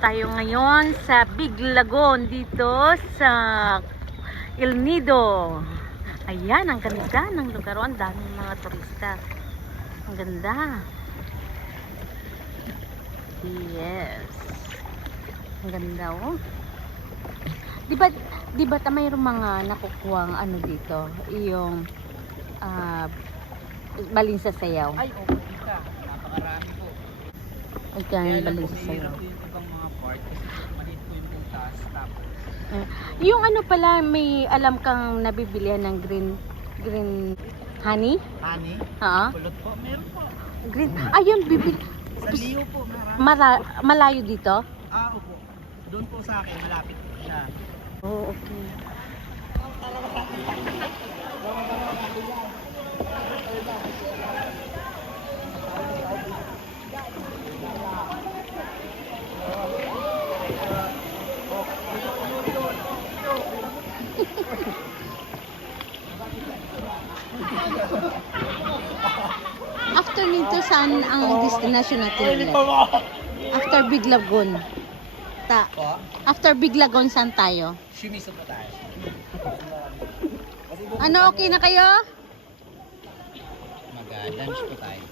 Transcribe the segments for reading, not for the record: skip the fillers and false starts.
tayo ngayon sa Big Lagoon dito sa El Nido. Ayan, ang ganda ng lugar. Ang daming mga turista. Ang ganda. Yes. Ang ganda, oh. Di ba mayroong mga nakukuhang ano dito? Yung balin sa sayaw. Ay, opo, isa. Napakarami po. Ay, kaya balin sa sayaw. Mahirap po yung ibang mga part kasi maliit po yung butas. Tapos, Yung ano pala, may alam kang nabibilihan ng green honey? honey, Oo. kulot po, meron po. Green. Ayun, Sa Leo po, marami. malayo dito? Opo. Doon po sa akin, malapit po siya. Oh, okay. After nito, saan ang destination natin ulit? After Big Lagoon. Po, After Big Lagoon, saan tayo? Shimizu po tayo. Ano, okay na kayo? Mag-lunch po tayo.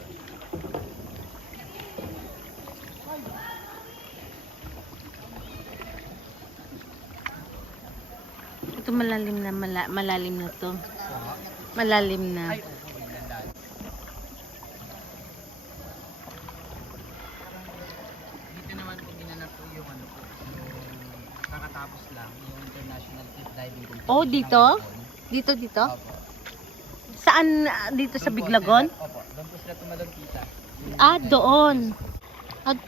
Ito malalim na to. Malalim na. Ay, opo, magandaan. Dito naman po ginanap po yung ano po, yung kakatapos lang, yung International Cliff Diving Competition. Oh, dito? Dito? Opo. Saan? Dito sa Big Lagoon? Opo, doon po sila tumalon kita. Doon.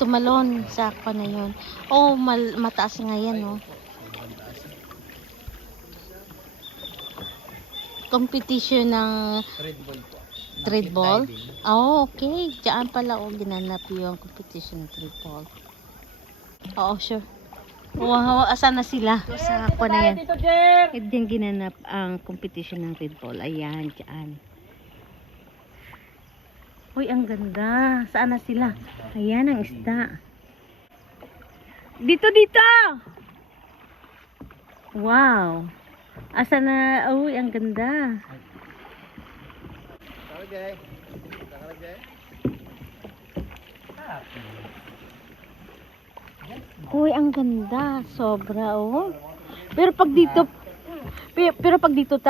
Tumalon. Sako na yun. Oh, mataas nga yan, oh. Competition ng Red Bull po. Trade ball? Oh, okay. Diyan pala ginanap yung competition ng trade ball. Oo, sure. Wow, asan na sila? Sa ako na yan. Ito yung ginanap ang competition ng trade ball. Ayan, diyan. Uy, ang ganda. Saan na sila? Ayan ang isda. Dito! Wow. Asa na? Uy, ang ganda. Nakalagay. Uy, ang ganda. Sobra, oh. Pero pag dito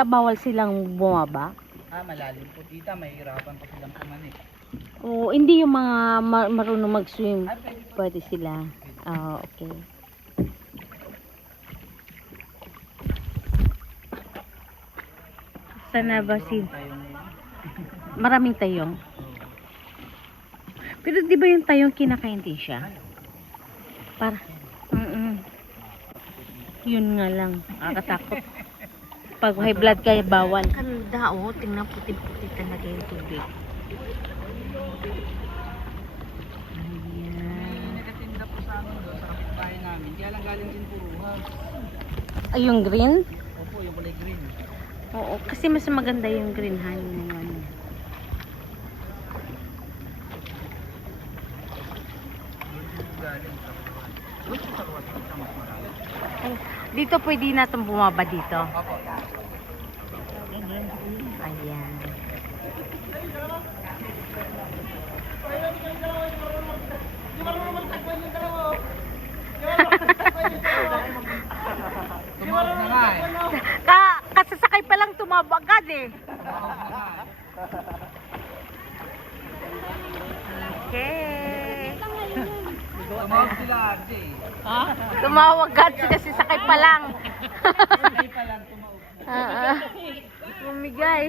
bawal silang bumaba. Malalim po tita, mahihirapan pa silang pumanik. Oo, hindi yung mga marunong mag-swim. Pwede sila. Okay. Sana ba maraming tayong? Pero di ba yung tayong kinakain din siya? Para. Yun nga lang. Nakakatakot. Pag high blood kaya bawal. Ganda, oh. Tingnan puti-puti talaga yung tubig. May nagatinda po sa amin doon, sa kapitbahay namin. Kaya lang galing din puruhan. Ay, yung green? Opo, yung kulay green. Oo, kasi mas maganda yung green honey na yun. Galing sa puruhan. Uy, sa kuwan. Sa mas marami. Ay, dito pwede natin bumaba dito. Opo. Ayan. Tumawag na nga eh. Kasasakay pa lang tumaba agad eh. Tumawag na nga eh. Okay. Tumawag sila RJ. Ha? Tumawag agad kasi sakay pa lang. Sakay pa lang tumawag. Bumigay.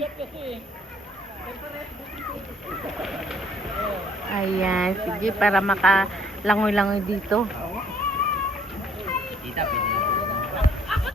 Ayan, sige para makalangoy-langoy dito.